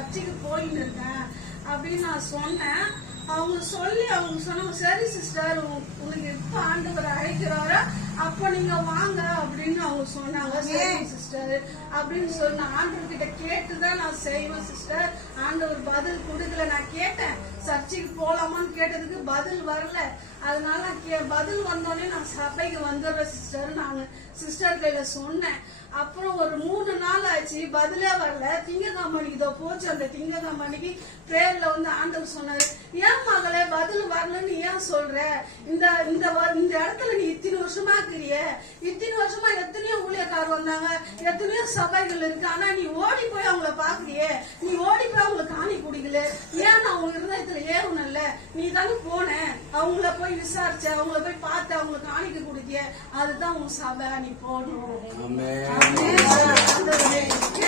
சர்ச்சுக்கு போயிட்டு இருக்கேன் அப்படின்னு நான் சொன்னேன். அவங்க சொன்னாங்க, சரி சிஸ்டர் உனக்கு எப்ப ஆண்டவர் அழைக்கிறாரோ அப்ப நீங்க வாங்க அப்படின்னு அவங்க சொன்னாங்க. சரி சிஸ்டர் அப்படின்னு சொன்ன ஆண்டவர் கிட்ட கேட்டுதான் நான் செய்வேன் சிஸ்டர். ஆண்டவர் பதில் கொடுக்கல. நான் கேட்டேன் சர்ச்சுக்கு போலாமான்னு கேட்டதுக்கு பதில் வரல. அதனால பதில் வந்தோடனே நான் சபைக்கு வந்துடுறேன் சிஸ்டர் நான் சிஸ்டர் கையில சொன்னேன். அப்புறம் ஒரு 3 நாள் ஆச்சு, பதிலே வரல. திங்கக்கிழமைக்கு இதோ போச்சு. அந்த திங்கக்கிழமைக்கு பிரேயர்ல ஆண்டவர் சொன்னாரு, ஏன் மகளே பதில் வரலன்னு ஏன் சொல்ற? இந்த இடத்துல நீ இத்தனை வருஷமா இருக்கிறிய, இத்தனை வருஷமா எத்தனையோ ஊழியக்காரர் வந்தாங்க, எத்தனையோ சபைகள் இருக்கு. ஆனா நீ ஓடி போய் அவங்கள பாக்குறியே, நீ ஓடி போய் அவங்களுக்கு காணி குடிக்கல. ஏன் நான் அவங்க இருந்ததுல ஏறணும்ல? நீ தானே போன, அவங்கள போய் விசாரிச்ச, அவங்கள போய் பார்த்து அவங்களுக்கு காணிக்க குடிக்கிய, அதுதான் உன் சபை, நீ போடணும்.